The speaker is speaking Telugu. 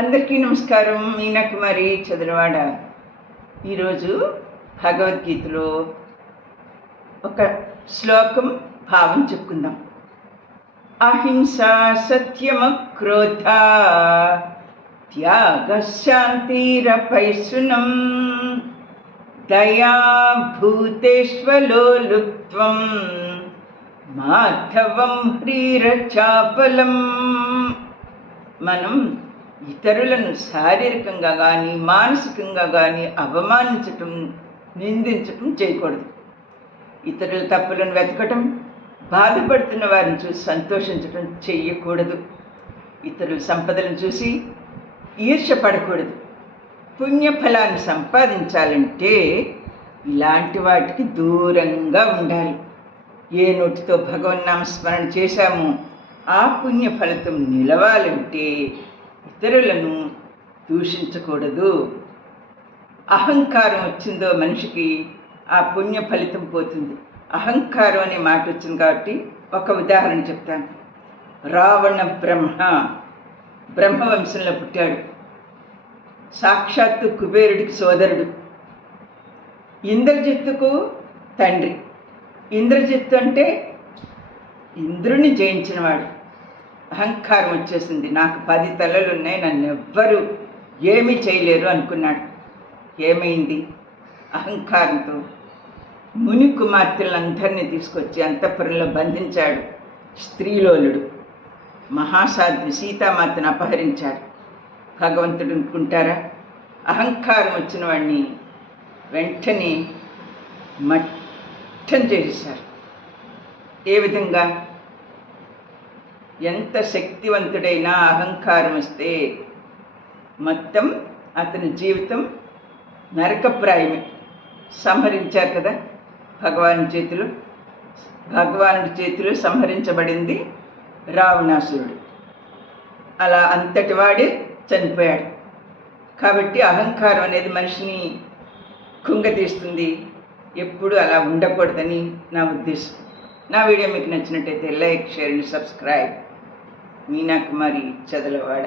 అందరికీ నమస్కారం. మీనాకుమారి చదలవాడ. ఈరోజు భగవద్గీతలో ఒక శ్లోకం భావం చెప్పుకుందాం. అహింసా సత్యమక్రోధ త్యాగ శాంతిరపైశునం దయా భూతేష్వలోలుప్త్వం మాధవం హ్రీరచాపలం. మనం ఇతరులను శారీరకంగా కానీ మానసికంగా కానీ అవమానించటం, నిందించటం చేయకూడదు. ఇతరుల తప్పులను వెతకటం, బాధపడుతున్న వారిని చూసి సంతోషించటం చెయ్యకూడదు. ఇతరుల సంపదలను చూసి ఈర్ష్యపడకూడదు. పుణ్యఫలాన్ని సంపాదించాలంటే ఇలాంటి వాటికి దూరంగా ఉండాలి. ఏ నోటితో భగవన్నామస్మరణ చేశామో ఆ పుణ్య ఫలితం నిలవాలంటే ఇతరులను దూషించకూడదు. అహంకారం వచ్చిందో మనిషికి ఆ పుణ్య ఫలితం పోతుంది. అహంకారం అనే మాట వచ్చింది కాబట్టి ఒక ఉదాహరణ చెప్తాను. రావణ బ్రహ్మవంశంలో పుట్టాడు. సాక్షాత్తు కుబేరుడికి సోదరుడు, ఇంద్రజిత్తుకు తండ్రి. ఇంద్రజిత్తు అంటే ఇంద్రుని జయించినవాడు. అహంకారం వచ్చేసింది. నాకు 10 తలలు ఉన్నాయి, నన్ను ఎవ్వరూ ఏమీ చేయలేరు అనుకున్నాడు. ఏమైంది? అహంకారంతో ముని కుమార్తెలందరినీ తీసుకొచ్చి అంతఃపురంలో బంధించాడు. స్త్రీలోలుడు మహాసాధ్వి సీతామాతను అపహరించాడు. భగవంతుడు అనుకుంటారా? అహంకారం వచ్చిన వాడిని వెంటనే మట్టం చేసేశారు. ఏ విధంగా? ఎంత శక్తివంతుడైనా అహంకారం వస్తే మొత్తం అతని జీవితం నరకప్రాయమే. సంహరించారు కదా భగవానుడి చేతిలో సంహరించబడింది రావణాసురుడు. అలా అంతటి వాడే చనిపోయాడు. కాబట్టి అహంకారం అనేది మనిషిని కుంగతీస్తుంది. ఎప్పుడు అలా ఉండకూడదని నా ఉద్దేశం. నా వీడియో మీకు నచ్చినట్టయితే like, share and subscribe. Meena Kumari Chadalavada.